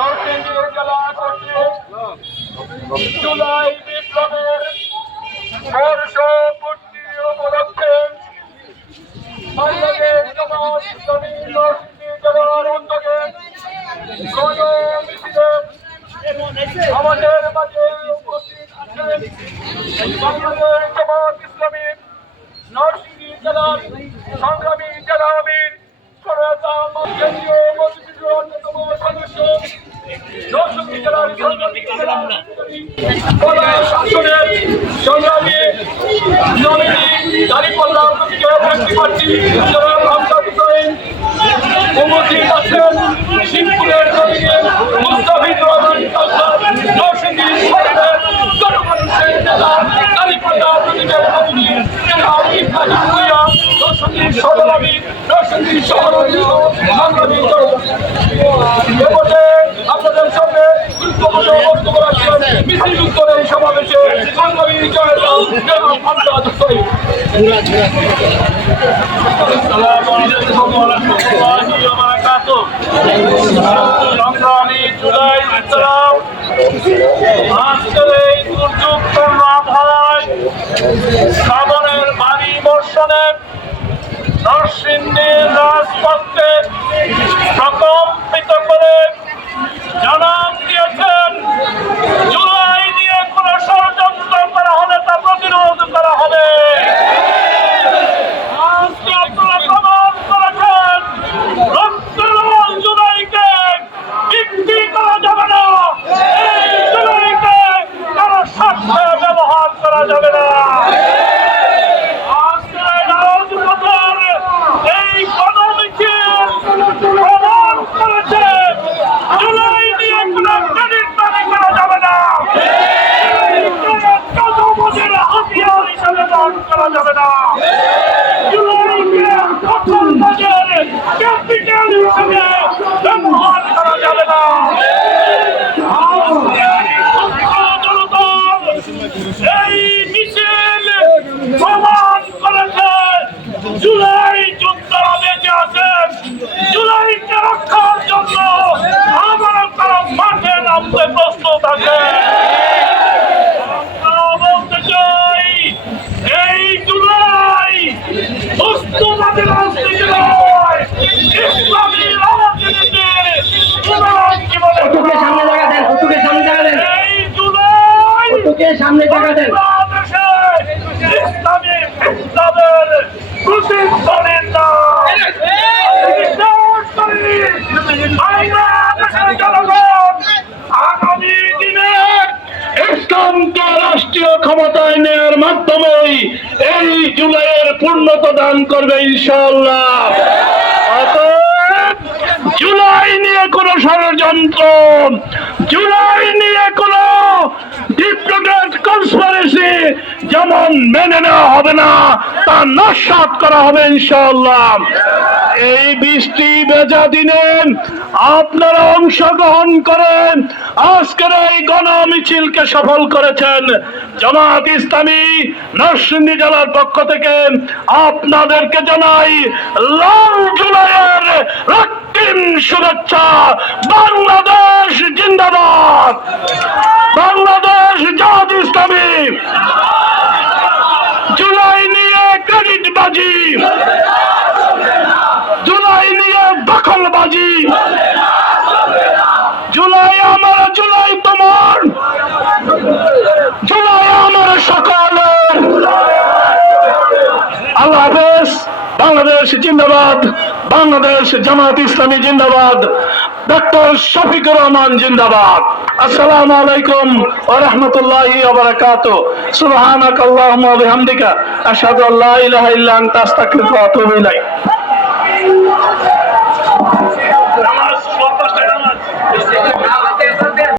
নরসিংদী জেলা কর্তৃক জুলাই বিপ্লবের বর্ষপূর্তি উপলক্ষে বাংলাদেশ জামাত ইসলামী নরসিংদী জেলার উদ্যোগে গণ সংগ্রামী শাসনের সংগ্রামী নমিনি দাঁড়িপাল্লা প্রার্থী হোসেন উপস্থিত শিবপুরের নমিনি মুস্তাফিজুর রহমান সরকার, নরসিংদী শহরের জনগণের নেতা দাঁড়িপাল্লা প্রতীকের নমিনি নরসিংদী সংগ্রামী সংগ্রামী জুলাই বিপ্লব আজকের এই দুর্যোগপূর্ণ আবহাওয়ায় বাণী বর্ষণে নরসিংদীর রাজপথকে প্রকম্পিত করে জানান দিয়েছেন জুলাই নিয়ে কোন ষড়যন্ত্র করা হলে তা প্রতিরোধ করা হবে আজকে আপনারা প্রমাণ করেছেন রক্তলাল জুলাইকে বিক্রি করা যাবে না এই জুলাইকে কারও স্বার্থে ব্যবহার করা যাবে না আজকে রাজপথের এই গণমিছিল প্রমাণ করেছে জুলাই নিয়ে কোনো ক্রেডিট মানি করা যাবে না। জুলাই যোদ্ধারা বেঁচে আছেন জুলাইকে রক্ষার জন্য আমরা তারা মাঠে নামতে প্রস্তুত আছে। বলতে চাই এই জুলাই সুস্থভাবে রাজনীতি নয় ইসলামী রাজনীতি সামনে জায়গা দেন আগামী দিনে ইসলামকে রাষ্ট্রীয় ক্ষমতায় নেওয়ার মাধ্যমেই এই জুলাইয়ের পূর্ণতা দান করবে ইনশাআল্লাহ অতএব জুলাই নিয়ে কোন ষড়যন্ত্র জুলাই যেমন মেনে নেওয়া হবে না, তা নস্বাত করা হবে ইনশাআল্লাহ। এই বৃষ্টি ভেজা দিনে আপনারা অংশগ্রহণ করেন। আজকের এই গণ মিছিলকে সফল করেছেন জামাত ইসলামী নরসিংদী জেলার পক্ষ থেকে আপনাদেরকে জানাই লাল জুলাইয়ের রক্তিম শুভেচ্ছা। বাংলাদেশ জিন্দাবাদ। বাংলাদেশ জামাত ইসলামী। জুলাই নিয়ে ক্রেডিট বাজি। জুলাই নিয়ে দখলবাজি জুলাই আমার, জুলাই তোমার। জুলাই আমার সকলের। আল্লাহ বাংলাদেশ জিন্দাবাদ, বাংলাদেশ জামাত ইসলামী জিন্দাবাদ। ডক্টর শফিকুর রহমান জিন্দাবাদ। আসসালামু আলাইকুম ওয়া রাহমাতুল্লাহি ওয়া সুবহানাকাল্লাহুম্মা বিহামদিকা। আশহাদু আল্লা ইলাহা ইল্লা আনতা, আস্তাগফিরুকা ওয়া আতুবু ইলাইক।